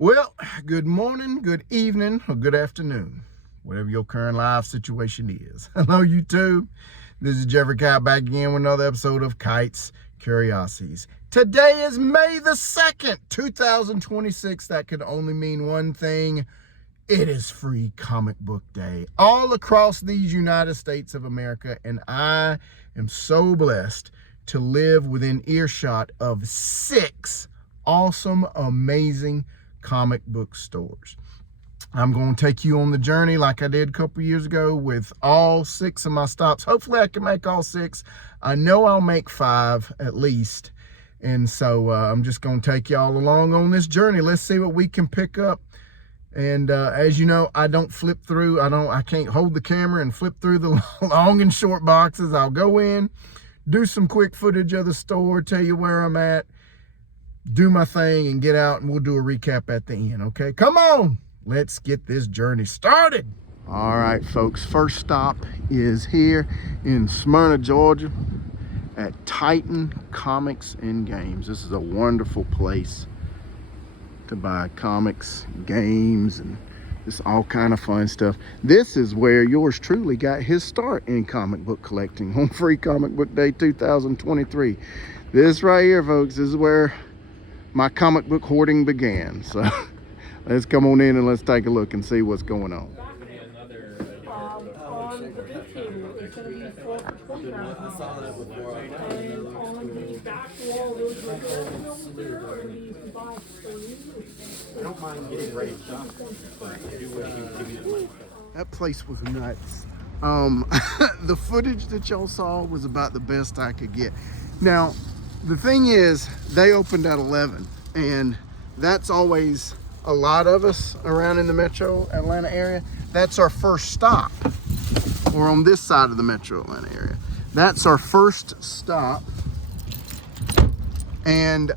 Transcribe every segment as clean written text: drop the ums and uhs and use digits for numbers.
Well, good morning, good evening, or good afternoon, whatever your current life situation is. Hello, YouTube. This is Jeffrey Kite back again with another episode of Kite's Curiosities. Today is May the 2nd, 2026. That could only mean one thing. It is Free Comic Book Day all across these United States of America, and I am so blessed to live within earshot of 6 awesome, amazing comic book stores. I'm going to take you on the journey like I did a couple years ago with all 6 of my stops. Hopefully I can make all 6. I know I'll make 5 at least. And so I'm just going to take y'all along on this journey. Let's see what we can pick up. And as you know, I don't flip through. I can't hold the camera and flip through the long and short boxes. I'll go in, do some quick footage of the store, tell you where I'm at, do my thing, and get out, and we'll do a recap at the end, okay? Come on, let's get this journey started. All right, folks, first stop is here in Smyrna, Georgia at Titan Comics and Games. This is a wonderful place to buy comics, games, and just all kind of fun stuff. This is where yours truly got his start in comic book collecting on Free Comic Book Day 2023. This right here, folks, is where my comic book hoarding began. So let's come on in and let's take a look and see what's going on. On the big table, it's going to be 4 for $20. And on the back wall, those are these you buy for you. I don't mind getting great stuff, but I do wish you would give me the money. That place was nuts. The footage that y'all saw was about the best I could get. Now, the thing is, they opened at 11, and that's always a lot of us around in the metro Atlanta area. That's our first stop. We're on this side of the metro Atlanta area. That's our first stop. And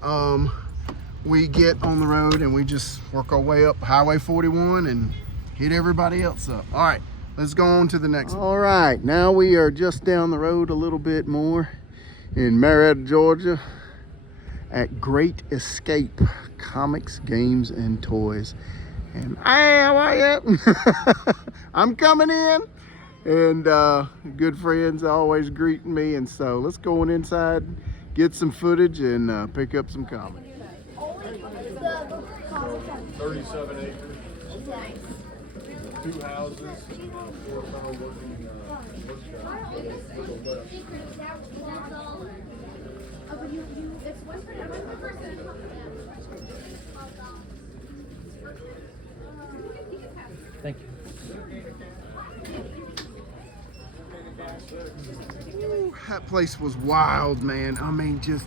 we get on the road and we just work our way up Highway 41 and hit everybody else up. All right, let's go on to the next one. All right, now we are just down the road a little bit more in Marietta, Georgia at Great Escape Comics, Games, and Toys. And how are you? I'm coming in, and good friends always greeting me. And so let's go on inside, get some footage, and pick up some comics. 37 acres, 2 houses, 4 working Thank you. Ooh, that place was wild, man. I mean, just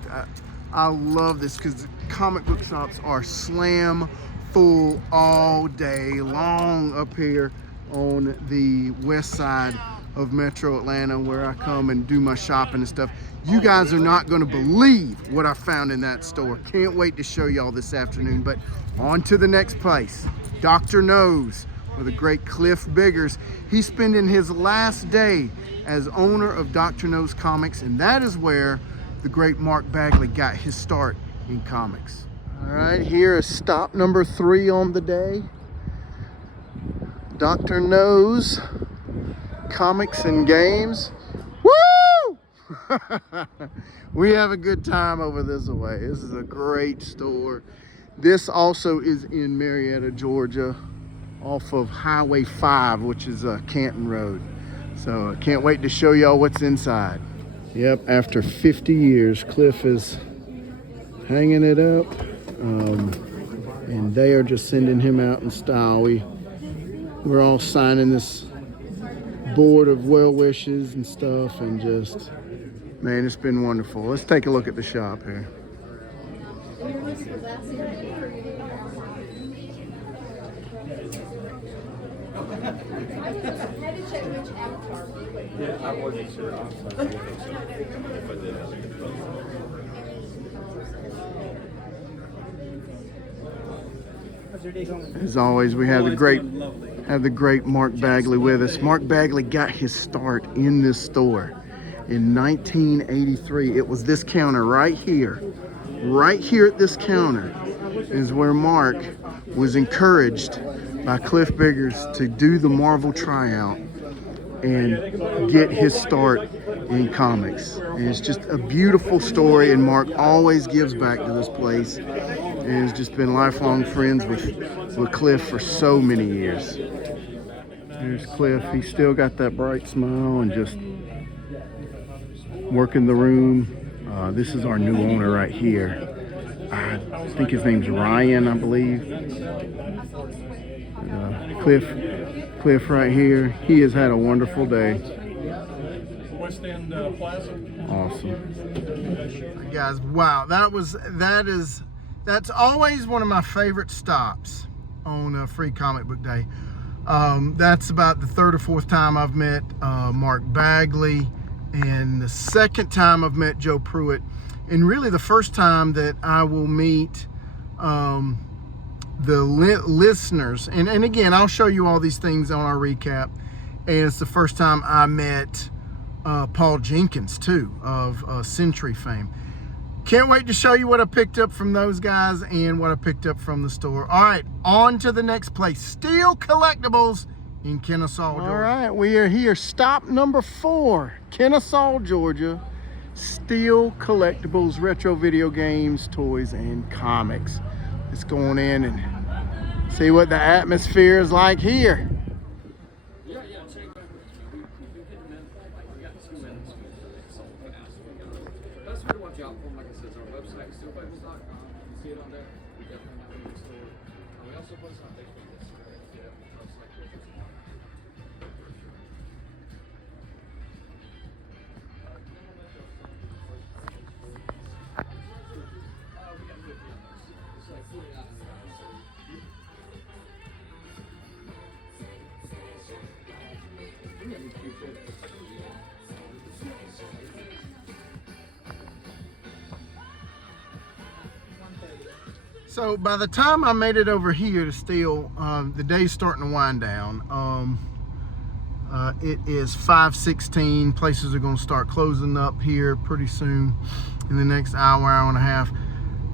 I love this because comic book shops are slam full all day long up here on the west side of Metro Atlanta, where I come and do my shopping and stuff. You guys are not going to believe what I found in that store. Can't wait to show y'all this afternoon. But on to the next place, Dr. Knows, with the great Cliff Biggers. He's spending his last day as owner of Dr. Knows Comics, and that is where the great Mark Bagley got his start in comics. All right, here is stop number 3 on the day. Dr. Knows Comics and Games. Woo! We have a good time over this way. This is a great store. This also is in Marietta, Georgia, off of Highway 5, which is Canton Road. So I can't wait to show y'all what's inside. Yep, after 50 years, Cliff is hanging it up, and they are just sending him out in style. We're all signing this board of well wishes and stuff, and just, man, it's been wonderful. Let's take a look at the shop here. Yeah, I wasn't sure. As always, we have the great Mark Bagley with us. Mark Bagley got his start in this store in 1983. It was this counter right here at this counter is where Mark was encouraged by Cliff Biggers to do the Marvel tryout and get his start in comics. And it's just a beautiful story, and Mark always gives back to this place and has just been lifelong friends with Cliff for so many years. There's Cliff. He's still got that bright smile and just working the room. This is our new owner right here. I think his name's Ryan, I believe. Cliff right here. He has had a wonderful day. West End Plaza. Awesome. Guys, wow, that's always one of my favorite stops on Free Comic Book Day. That's about the third or fourth time I've met Mark Bagley, and the second time I've met Joe Pruitt, and really the first time that I will meet the listeners. And again, I'll show you all these things on our recap. And it's the first time I met Paul Jenkins too, of Century fame. Can't wait to show you what I picked up from those guys and what I picked up from the store. All right, on to the next place. Steel Collectibles in Kennesaw, Georgia. All right, we are here. Stop number 4, Kennesaw, Georgia. Steel Collectibles, retro video games, toys, and comics. Let's go on in and see what the atmosphere is like here. So by the time I made it over here to Steel, the day's starting to wind down. It is 5:16. Places are going to start closing up here pretty soon in the next hour and a half.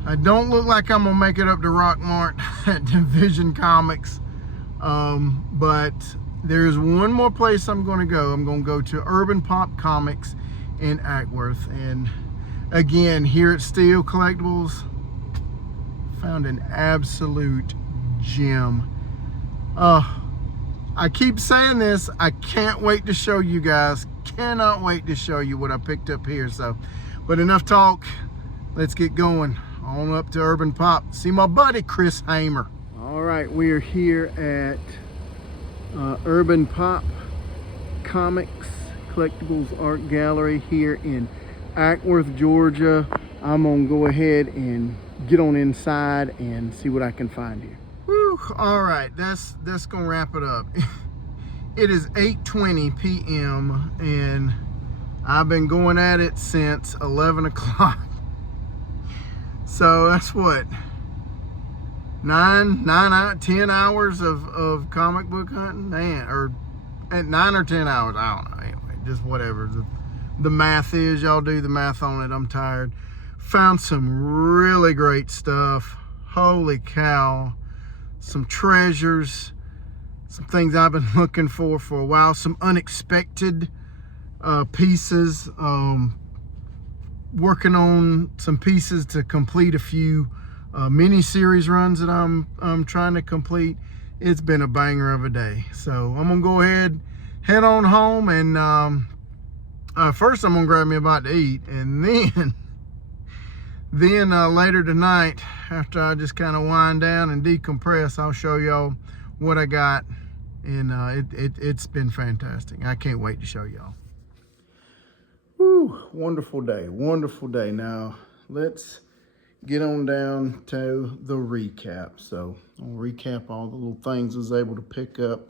I don't look like I'm going to make it up to Rockmart at Division Comics, but there's one more place I'm going to go. I'm going to go to Urban Pop Comics in Acworth. And again, here at Steel Collectibles, found an absolute gem. I keep saying this, I can't wait to show you guys. Cannot wait to show you what I picked up here. So, but enough talk, let's get going on up to Urban Pop. See my buddy Chris Hamer. All right, we are here at Urban Pop Comics Collectibles Art Gallery here in Acworth, Georgia. I'm gonna go ahead and get on inside and see what I can find here. Whew, all right, that's gonna wrap it up. It is 8:20 p.m. and I've been going at it since 11 o'clock. So that's what, 10 hours of comic book hunting, man, or at 9 or 10 hours, I don't know. Anyway, just whatever the math is, y'all do the math on it. I'm tired. Found some really great stuff. Holy cow. Some treasures, some things I've been looking for a while, some unexpected pieces. Working on some pieces to complete a few mini-series runs that I'm trying to complete. It's been a banger of a day. So I'm gonna go ahead, head on home, and first I'm gonna grab me a bite to eat, and then later tonight, after I just kind of wind down and decompress, I'll show y'all what I got, and it's been fantastic. I can't wait to show y'all. Woo, wonderful day, wonderful day. Now let's get on down to the recap. So I'll recap all the little things I was able to pick up.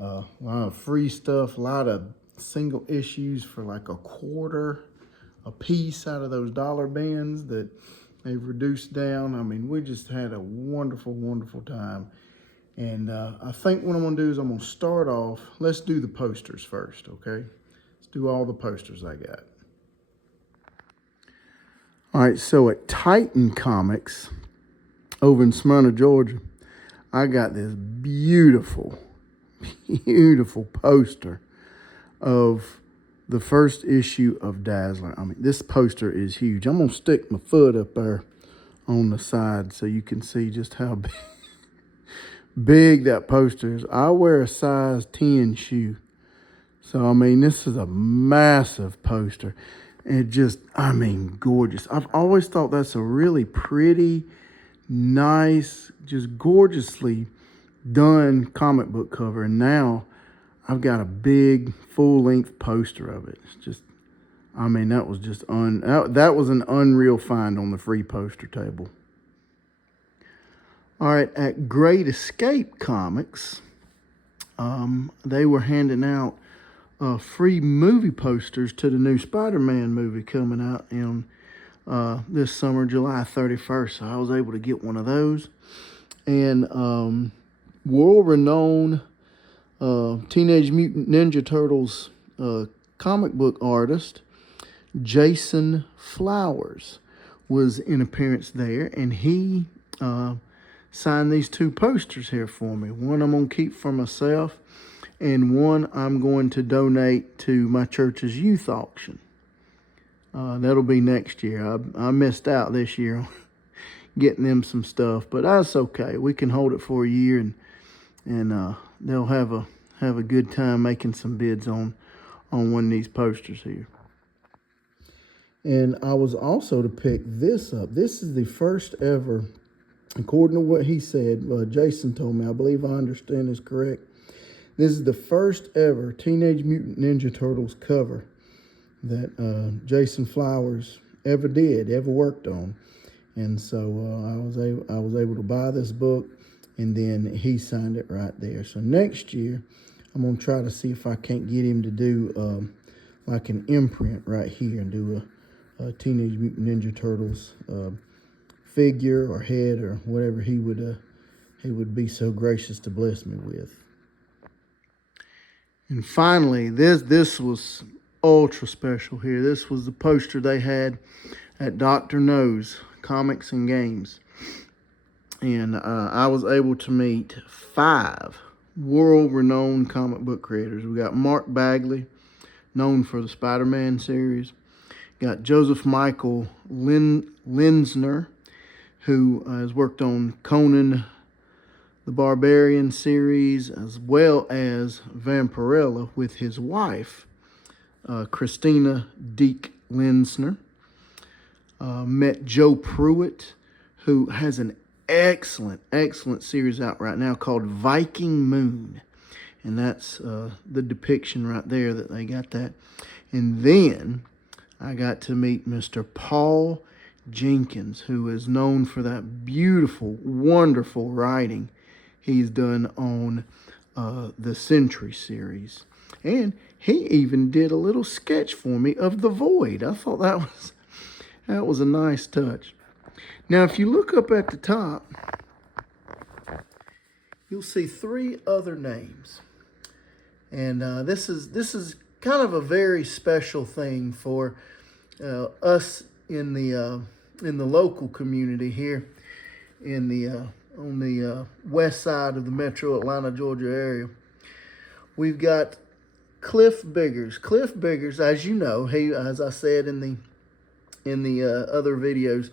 A lot of free stuff, a lot of single issues for like $0.25 a piece out of those dollar bins that they've reduced down. I mean, we just had a wonderful, wonderful time. And I think what I'm gonna do is I'm gonna start off, let's do the posters first, okay? Let's do all the posters I got. All right, so at Titan Comics over in Smyrna, Georgia, I got this beautiful, beautiful poster of the first issue of Dazzler. I mean, this poster is huge. I'm going to stick my foot up there on the side so you can see just how big that poster is. I wear a size 10 shoe. So, I mean, this is a massive poster. And just, I mean, gorgeous. I've always thought that's a really pretty, nice, just gorgeously done comic book cover. And now I've got a big full-length poster of it. It's just, I mean, that was just that was an unreal find on the free poster table. All right, at Great Escape Comics, they were handing out free movie posters to the new Spider-Man movie coming out in this summer, July 31st. So I was able to get one of those. And world-renowned Teenage Mutant Ninja Turtles comic book artist Jason Flowers was in appearance there, and he signed these two posters here for me. One I'm going to keep for myself, and one I'm going to donate to my church's youth auction. That'll be next year. I missed out this year on getting them some stuff, but that's okay. We can hold it for a year, and they'll have a good time making some bids on one of these posters here. And I was also to pick this up. This is the first ever, according to what he said, Jason told me, I believe I understand is correct. This is the first ever Teenage Mutant Ninja Turtles cover that Jason Flowers ever worked on. And so I was able to buy this book, and then he signed it right there. So next year, I'm going to try to see if I can't get him to do like an imprint right here and do a Teenage Mutant Ninja Turtles figure or head or whatever he would be so gracious to bless me with. And finally, this was ultra special here. This was the poster they had at Dr. No's Comics and Games. And I was able to meet 5 world-renowned comic book creators. We got Mark Bagley, known for the Spider-Man series. Got Joseph Michael Linsner, who has worked on Conan the Barbarian series, as well as Vampirella with his wife, Christina Deek Linsner. Met Joe Pruitt, who has an excellent series out right now called Viking Moon. And that's the depiction right there that they got that. And then I got to meet Mr. Paul Jenkins, who is known for that beautiful, wonderful writing he's done on the Sentry series. And he even did a little sketch for me of the Void. I thought that was a nice touch. Now, if you look up at the top, you'll see 3 other names. And this is kind of a very special thing for us in the local community here in the on the west side of the metro Atlanta, Georgia area. We've got Cliff Biggers. Cliff Biggers, as you know, he, as I said in the other videos,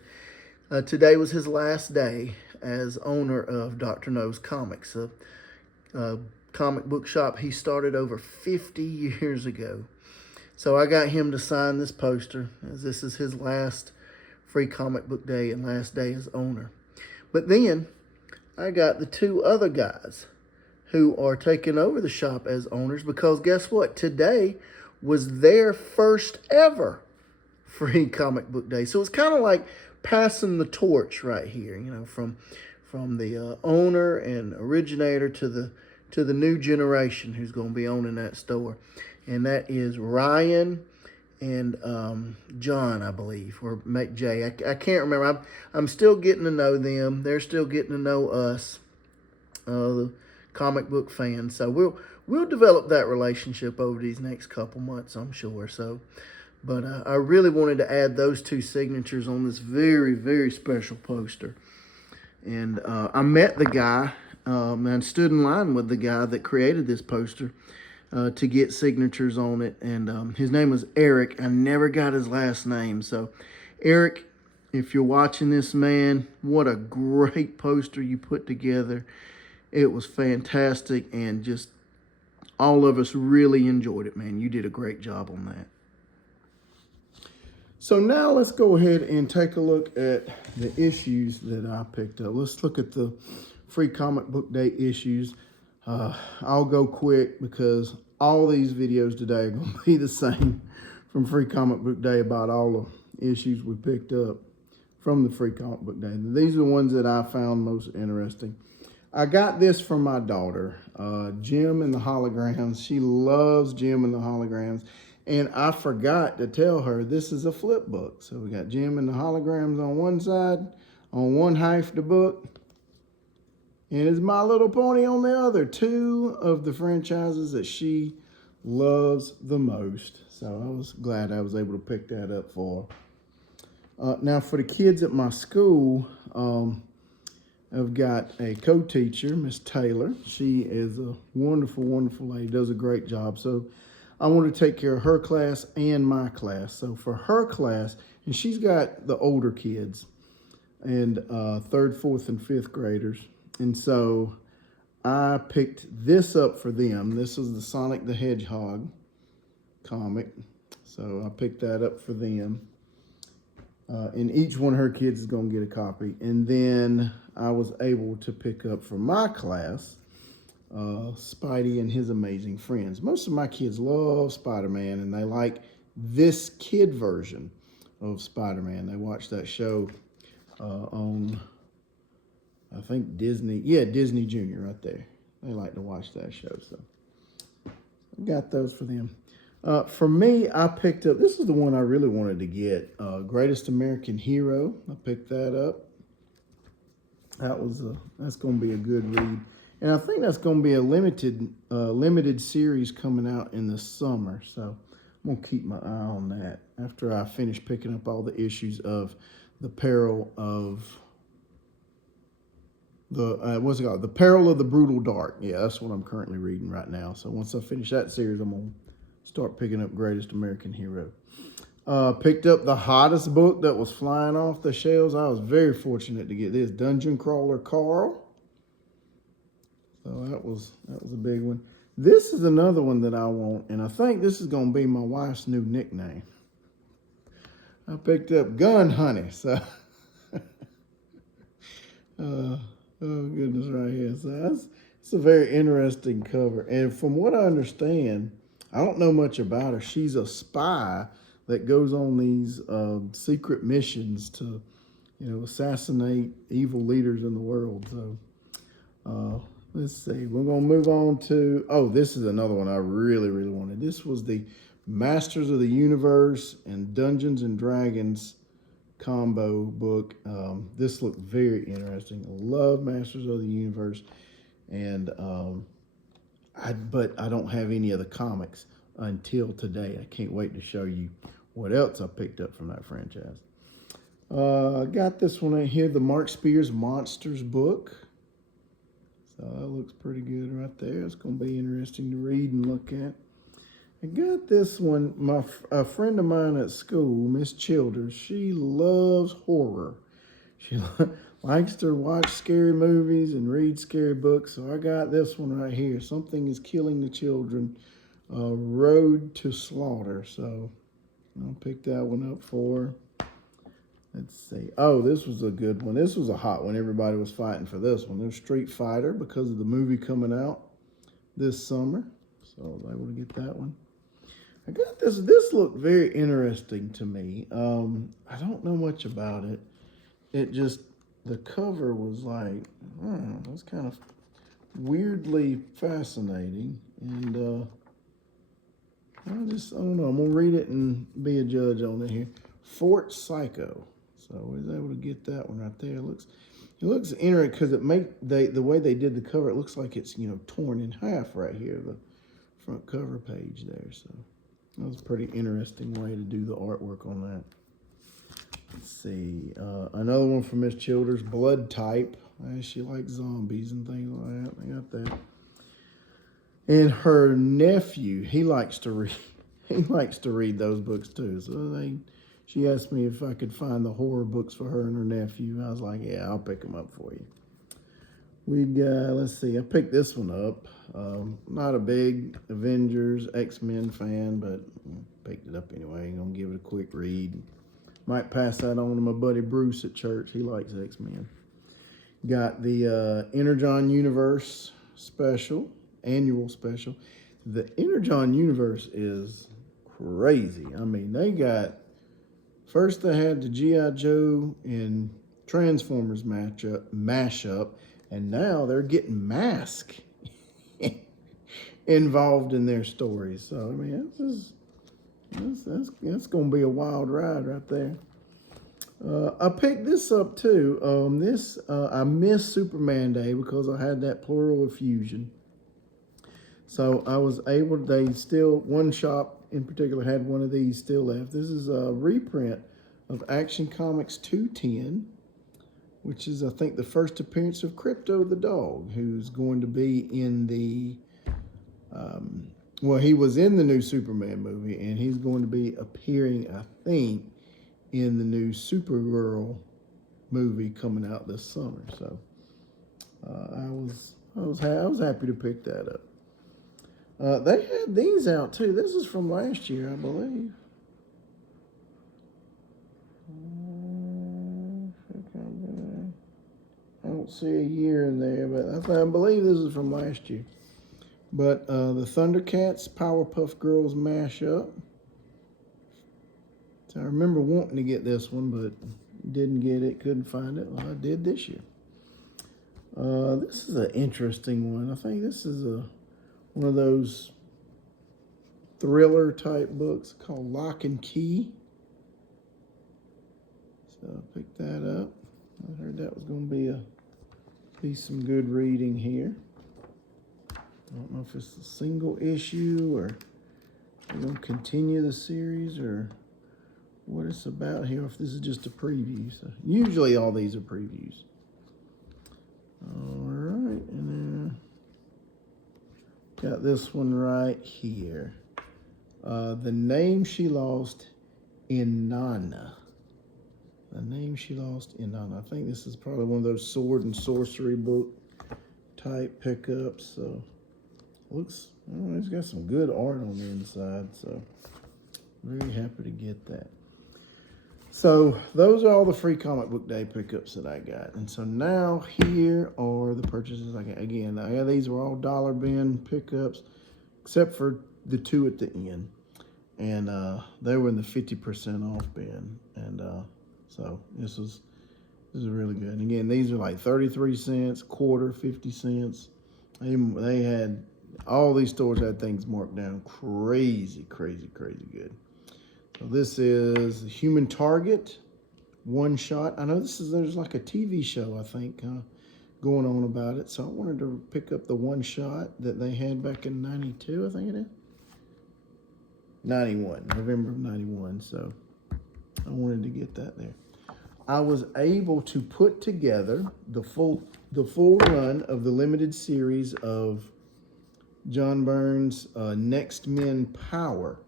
today was his last day as owner of Dr. No's Comics, a comic book shop he started over 50 years ago. So I got him to sign this poster, as this is his last free comic book day and last day as owner. But then I got the 2 other guys who are taking over the shop as owners, because guess what? Today was their first ever free comic book day. So it's kind of like passing the torch right here, you know, from the owner and originator to the new generation who's going to be owning that store. And that is Ryan and John, I believe, or Jay. I can't remember. I'm still getting to know them. They're still getting to know us, the comic book fans. So we'll develop that relationship over these next couple months, I'm sure. So, but I really wanted to add those 2 signatures on this very, very special poster. And I met the guy and stood in line with the guy that created this poster to get signatures on it. And his name was Eric. I never got his last name. So, Eric, if you're watching this, man, what a great poster you put together. It was fantastic, and just all of us really enjoyed it, man. You did a great job on that. So now let's go ahead and take a look at the issues that I picked up. Let's look at the Free Comic Book Day issues. I'll go quick because all these videos today are going to be the same from Free Comic Book Day about all the issues we picked up from the Free Comic Book Day. These are the ones that I found most interesting. I got this from my daughter, Jem and the Holograms. She loves Jem and the Holograms. And I forgot to tell her this is a flip book. So we got Jem and the Holograms on one side, on one half of the book. And it's My Little Pony on the other. Two of the franchises that she loves the most. So I was glad I was able to pick that up for her. Now for the kids at my school, I've got a co-teacher, Miss Taylor. She is a wonderful, wonderful lady, does a great job. So I want to take care of her class and my class. So for her class, and she's got the older kids and 3rd, 4th, and 5th graders. And so I picked this up for them. This is the Sonic the Hedgehog comic. So I picked that up for them. And each one of her kids is going to get a copy. And then I was able to pick up for my class, Spidey and His Amazing Friends. Most of my kids love Spider-Man, and they like this kid version of Spider-Man. They watch that show on, I think, Disney. Yeah, Disney Junior right there. They like to watch that show, so I got those for them. For me, I picked up, this is the one I really wanted to get, Greatest American Hero. I picked that up. That's going to be a good read. And I think that's going to be a limited series coming out in the summer. So I'm going to keep my eye on that after I finish picking up all the issues of The Peril of what's it called? The Peril of the Brutal Dark. Yeah, that's what I'm currently reading right now. So once I finish that series, I'm going to start picking up Greatest American Hero. Picked up the hottest book that was flying off the shelves. I was very fortunate to get this, Dungeon Crawler Carl. So that was a big one. This is another one that I want, and I think this is going to be my wife's new nickname. I picked up Gun Honey. So, oh goodness, right here. So it's a very interesting cover. And from what I understand, I don't know much about her. She's a spy that goes on these secret missions to, assassinate evil leaders in the world. So, let's see. We're going to move on to, this is another one I really, really wanted. This was the Masters of the Universe and Dungeons and Dragons combo book. This looked very interesting. I love Masters of the Universe. And but I don't have any of the comics until today. I can't wait to show you what else I picked up from that franchise. I got this one right here, the Mark Spears Monsters book. So that looks pretty good right there. It's going to be interesting to read and look at. I got this one. A friend of mine at school, Miss Childers, she loves horror. She likes to watch scary movies and read scary books. So I got this one right here. Something is Killing the Children, Road to Slaughter. So I'll pick that one up for her. Let's see. Oh, this was a good one. This was a hot one. Everybody was fighting for this one. There's Street Fighter because of the movie coming out this summer. So I was able to get that one. I got this. This looked very interesting to me. I don't know much about it. The cover was like, I don't know, it was kind of weirdly fascinating. And I don't know. I'm going to read it and be a judge on it here. Fort Psycho. So I was able to get that one right there. It looks interesting because the way they did the cover, it looks like it's torn in half right here, the front cover page there. So that was a pretty interesting way to do the artwork on that. Let's see, another one from Miss Childers, Blood Type. She likes zombies and things like that. They got that. And her nephew, he likes to read. He likes to read those books too. So she asked me if I could find the horror books for her and her nephew. I was like, yeah, I'll pick them up for you. We got, let's see, I picked this one up. Not a big Avengers, X-Men fan, but picked it up anyway. I'm gonna give it a quick read. Might pass that on to my buddy Bruce at church. He likes X-Men. Got the Energon Universe special, annual special. The Energon Universe is crazy. I mean, they got, first they had the G.I. Joe and Transformers mashup, and now they're getting Mask involved in their stories. So, I mean, that's going to be a wild ride right there. I picked this up too. I missed Superman Day because I had that pleural effusion. So I was able, one shop in particular had one of these still left. This is a reprint of Action Comics 210, which is, I think, the first appearance of Crypto the dog, who's going to be in the, he was in the new Superman movie, and he's going to be appearing, I think, in the new Supergirl movie coming out this summer. So I was happy to pick that up. They had these out too. This is from last year, I believe. I don't see a year in there, but I believe this is from last year. But the Thundercats Powerpuff Girls mashup. So I remember wanting to get this one, but didn't get it, couldn't find it. Well, I did this year. This is an interesting one. I think this is one of those thriller type books called Lock and Key. So I picked that up. I heard that was going to be some good reading here. I don't know if it's a single issue or they're going to continue the series or what it's about here, if this is just a preview. So usually all these are previews. All right, and then got this one right here. The Name She Lost, Inanna. The Name She Lost, Inanna. I think this is probably one of those sword and sorcery book type pickups. So looks, it's got some good art on the inside. So very happy to get that. So those are all the free comic book day pickups that I got. And so now here are the purchases I got. Again, these were all dollar bin pickups, except for the two at the end. And they were in the 50% off bin. And so this is really good. And again, these are like 33 cents, quarter, 50 cents. They had, all these stores had things marked down crazy, crazy, crazy good. So this is Human Target, one shot. I know there's like a TV show, I think, going on about it. So I wanted to pick up the one shot that they had back in 92, I think it is. 91, November of 91. So I wanted to get that there. I was able to put together the full run of the limited series of John Byrne's Next Men Power,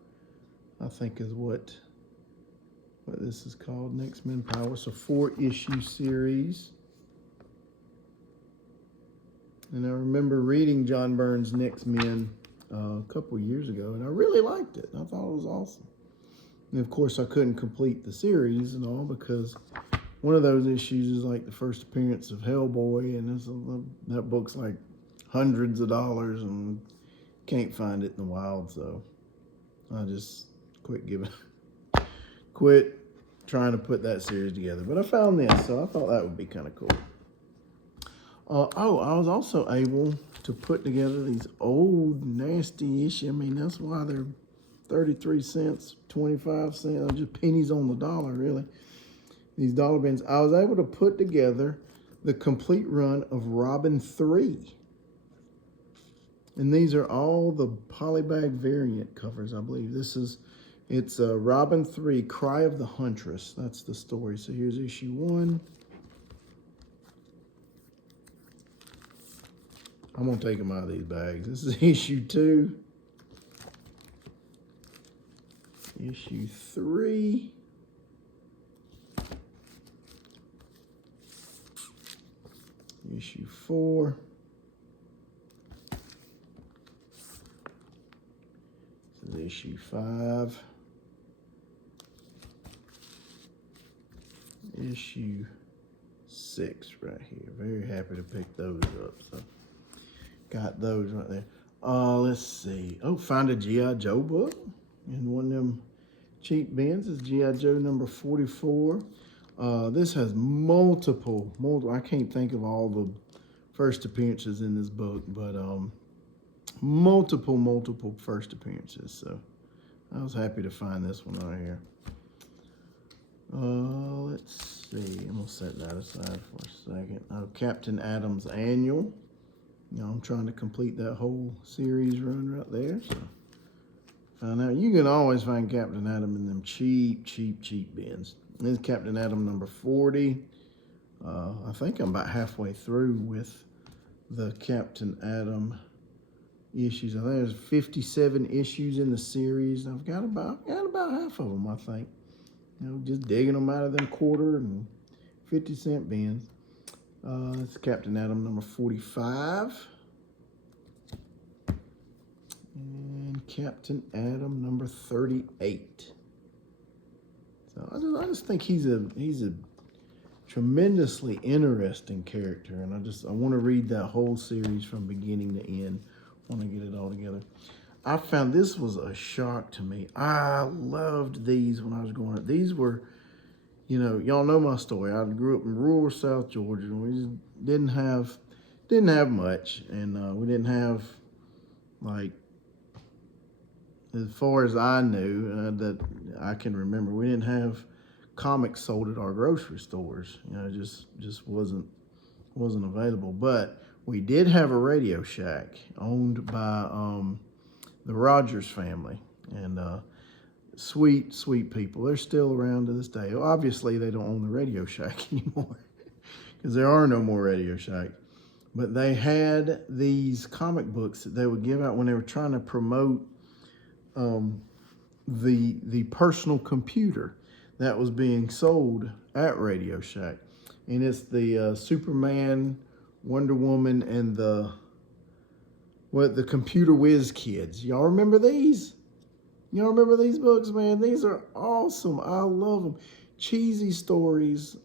I think is what this is called, Next Men Power. So 4-issue series. And I remember reading John Byrne's Next Men a couple years ago, and I really liked it. I thought it was awesome. And of course, I couldn't complete the series and all because one of those issues is like the first appearance of Hellboy, and that book's like hundreds of dollars, and can't find it in the wild. So I just quit trying to put that series together. But I found this, so I thought that would be kind of cool. I was also able to put together these old nasty issues. I mean, that's why they're 33 cents, 25 cents, just pennies on the dollar, really. These dollar bins. I was able to put together the complete run of Robin 3. And these are all the polybag variant covers, I believe. It's Robin 3, Cry of the Huntress. That's the story. So here's issue 1. I'm gonna take them out of these bags. This is issue 2. Issue 3. Issue 4. This is issue 5. Issue 6 right here. Very happy to pick those up. So got those right there. Let's see. Oh, found a G.I. Joe book in one of them cheap bins. Is G.I. Joe number 44. This has multiple. I can't think of all the first appearances in this book, but multiple first appearances. So I was happy to find this one right here. Let's see. I'm gonna set that aside for a second. Captain Adam's Annual. You know, I'm trying to complete that whole series run right there. So found out you can always find Captain Adam in them cheap bins. This is Captain Adam number 40. I think I'm about halfway through with the Captain Adam issues. I think there's 57 issues in the series. I've got about half of them, I think. You know, just digging them out of them quarter and 50-cent bins. It's Captain Adam number 45. And Captain Adam number 38. So I just think he's a tremendously interesting character, and I want to read that whole series from beginning to end. Want to get it all together. I found this was a shock to me. I loved these when I was growing up. These were, you know, y'all know my story. I grew up in rural South Georgia, and we just didn't have much, and we didn't have, like, as far as I knew, that I can remember, we didn't have comics sold at our grocery stores. You know, just wasn't available. But we did have a Radio Shack owned by the Rogers family, and sweet people. They're still around to this day. Obviously, they don't own the Radio Shack anymore because there are no more Radio Shacks. But they had these comic books that they would give out when they were trying to promote the personal computer that was being sold at Radio Shack. And it's the Superman, Wonder Woman, and the Computer Whiz Kids. Y'all remember these? Y'all remember these books, man? These are awesome. I love them. Cheesy stories.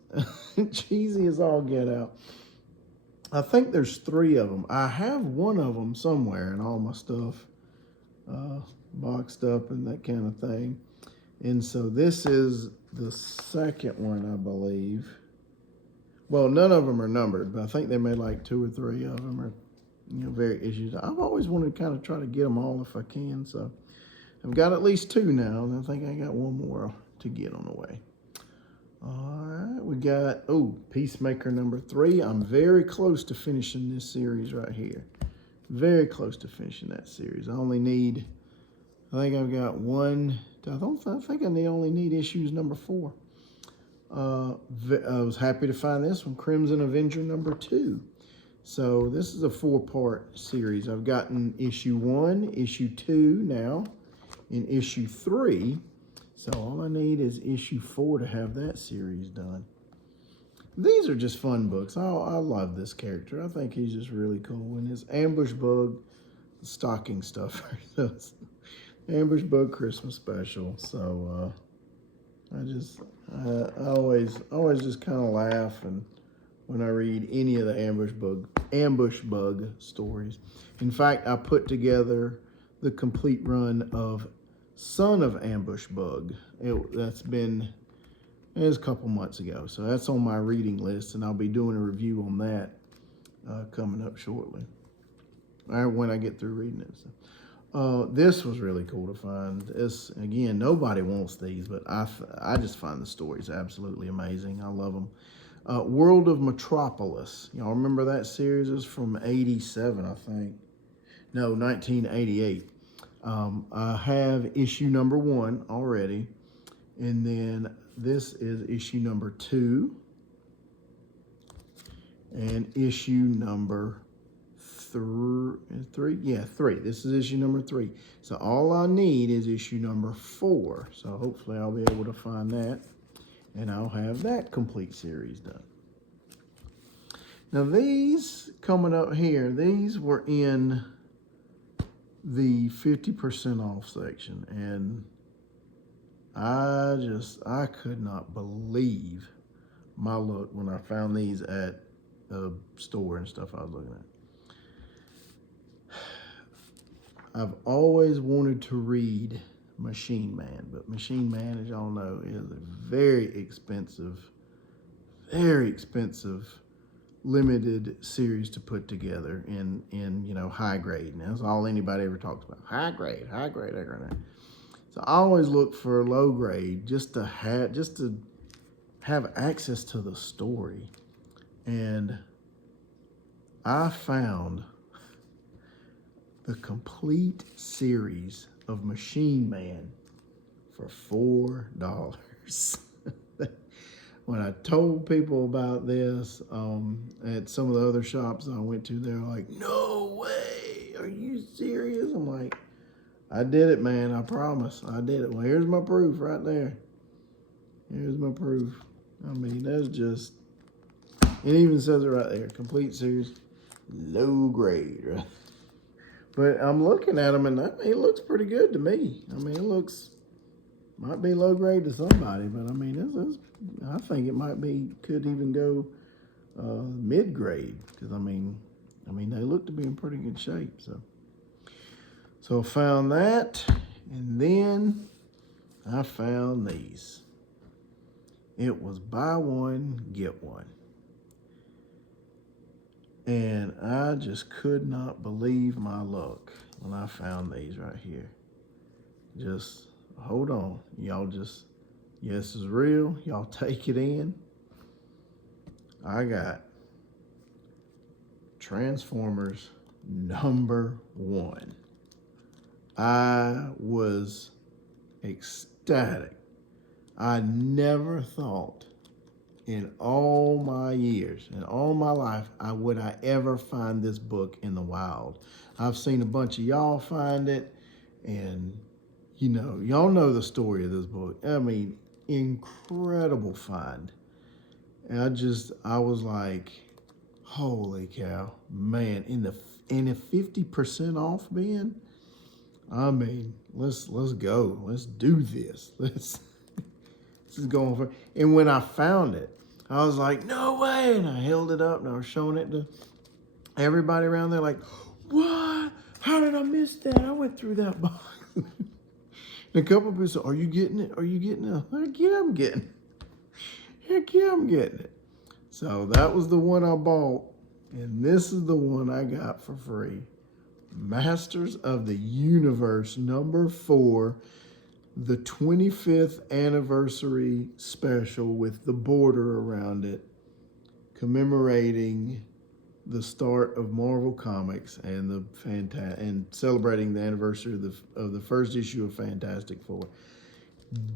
Cheesy as all get out. I think there's 3 of them. I have one of them somewhere in all my stuff, boxed up and that kind of thing. And so this is the second one, I believe. Well, none of them are numbered, but I think they made like 2 or 3 of them are, you know, very issues. I've always wanted to kind of try to get them all if I can. So I've got at least 2 now, and I think I got 1 more to get on the way. All right, we got, Peacemaker number 3. I'm very close to finishing this series right here. Very close to finishing that series. I only need, I think I've got I think I only need issues number 4. I was happy to find this one, Crimson Avenger number 2. So this is a 4-part series. I've gotten issue 1, issue 2 now, and issue 3. So all I need is issue 4 to have that series done. These are just fun books. I love this character. I think he's just really cool. And his Ambush Bug stocking stuffer. So it's Ambush Bug Christmas special. So I always just kind of laugh and when I read any of the Ambush Bug stories. In fact, I put together the complete run of Son of Ambush Bug. It's a couple months ago, so that's on my reading list, and I'll be doing a review on that coming up shortly, when I get through reading it. So, this was really cool to find. This, again, nobody wants these, but I just find the stories absolutely amazing. I love them. World of Metropolis. Y'all remember that series? It was from 87, I think. No, 1988. I have issue number 1 already, and then this is issue number 2 and issue number three. Yeah, 3. This is issue number 3. So all I need is issue number 4. So hopefully I'll be able to find that, and I'll have that complete series done. Now these coming up here, these were in the 50% off section, and I could not believe my luck when I found these at the store and stuff I was looking at. I've always wanted to read Machine Man, but Machine Man, as y'all know, is a very expensive limited series to put together in you know, high grade. And that's all anybody ever talks about. High grade. So I always look for low grade just to have access to the story. And I found the complete series of Machine Man for $4. When I told people about this at some of the other shops I went to, they were like, "No way, are you serious?" I'm like, "I did it, man, I promise, I did it." Well, here's my proof right there. Here's my proof. I mean, that's just, it even says it right there, complete series, low grade, right? But I'm looking at them, and it looks pretty good to me. I mean, it looks, might be low grade to somebody, but I mean, I think it could even go mid grade, because I mean, they look to be in pretty good shape. So I found that, and then I found these. It was buy one, get one. And I just could not believe my luck when I found these right here. Just hold on. Y'all just, yes, it's real. Y'all take it in. I got Transformers #1. I was ecstatic. I never thought in all my years, in all my life, would I ever find this book in the wild. I've seen a bunch of y'all find it, and you know, y'all know the story of this book. I mean, incredible find. And I was like, holy cow, man, in the 50% off bin. I mean, let's go. Let's do this. This is going for. And when I found it, I was like, no way. And I held it up and I was showing it to everybody around there, like, what? How did I miss that? I went through that box. And a couple of people said, are you getting it? Are you getting it? Heck yeah, I'm getting it. Heck yeah, I'm getting it. So that was the one I bought. And this is the one I got for free. Masters of the Universe #4. The 25th anniversary special with the border around it, commemorating the start of Marvel Comics and and celebrating the anniversary of the first issue of Fantastic Four.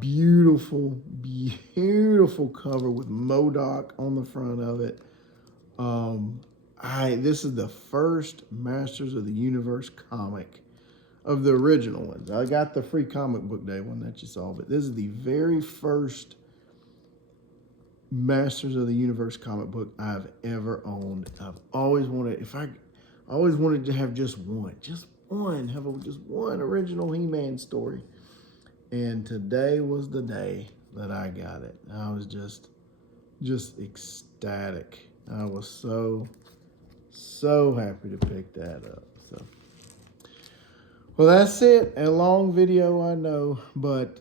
Beautiful, beautiful cover with MODOK on the front of it. This is the first Masters of the Universe comic of the original ones. I got the free comic book day one that you saw, but this is the very first Masters of the Universe comic book I've ever owned. I've always wanted, I always wanted to have just one original He-Man story. And today was the day that I got it. I was just ecstatic. I was so happy to pick that up. So, well, that's it. A long video, I know, but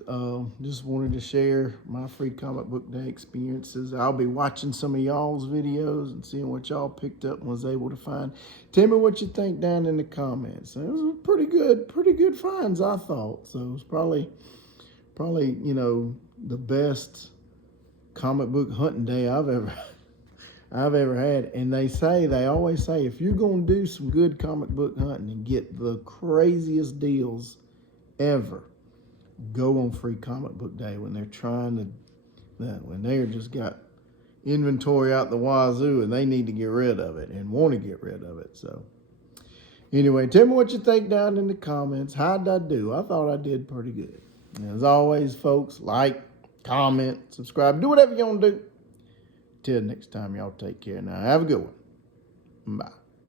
just wanted to share my free comic book day experiences. I'll be watching some of y'all's videos and seeing what y'all picked up and was able to find. Tell me what you think down in the comments. It was pretty good finds, I thought. So it was probably you know, the best comic book hunting day I've ever had. And they always say, if you're going to do some good comic book hunting and get the craziest deals ever, go on free comic book day when they're when they're just got inventory out the wazoo and they need to get rid of it and want to get rid of it. So Anyway, tell me what you think down in the comments. How did I do? I thought I did pretty good. And as always, folks, like, comment, subscribe, do whatever you want to do. Till next time, y'all take care now. Have a good one. Bye.